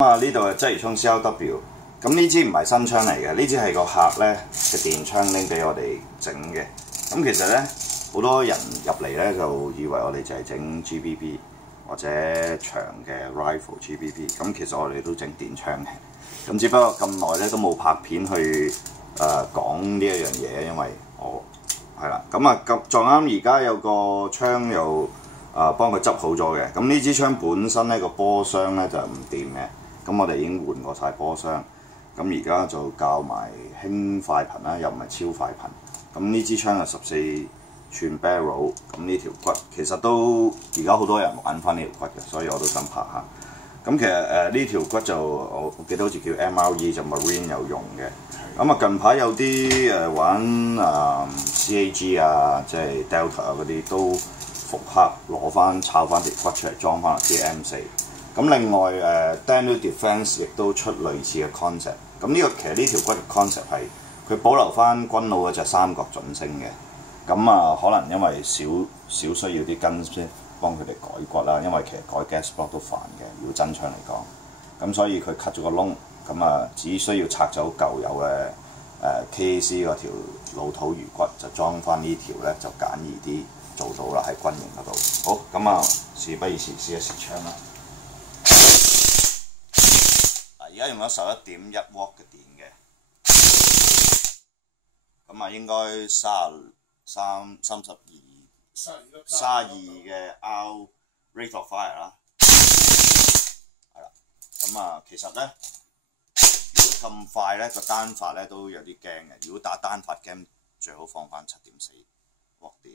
呢度係鰂魚涌 CLW， 咁呢支唔係新槍嚟嘅，呢支係個客咧嘅電槍拎俾我哋整嘅。咁其實咧好多人入嚟咧就以為我哋就係整 GBB 或者長嘅 rifle GBB， 咁其實我哋都整電槍嘅。咁只不過咁耐咧都冇拍片去講呢一樣嘢，因為我係啦。咁啊撞啱而家有個槍又幫佢執好咗嘅。咁呢支槍本身咧個波箱咧就唔掂嘅。咁我哋已經換過晒波箱，咁而家就校埋輕快頻啦，又唔係超快頻。咁呢支槍係14寸 barrel， 咁呢條骨其實都而家好多人玩翻呢條骨嘅，所以我都想拍下。咁其實呢條骨就我記得好似叫 MRE 就 Marine 有用嘅。咁近排有啲玩CAG 啊，即係 Delta 嗰啲都復刻攞翻抄翻條骨出嚟裝翻落 DM4。咁另外Daniel Defense 亦都出類似嘅 concept。咁其實呢條骨嘅 concept 係佢保留翻軍佬嗰隻三角準星嘅。咁可能因為少需要啲跟先幫佢哋改骨啦，因為其實改 gas block 都煩嘅，如果真槍嚟講。咁所以佢 cut 咗個窿，咁只需要拆走舊有嘅KAC 嗰條老土魚骨，就裝翻呢條咧就簡易啲做到啦，喺軍營嗰度。好，咁事不宜遲，試一試槍啦。而家用咗11.1 W 嘅電嘅，咁應該32嘅 R rate of fire 啦，係啦。咁其實咧，如果咁快咧個單發咧都有啲驚嘅。如果打單發 game，最好放翻7.4 W電。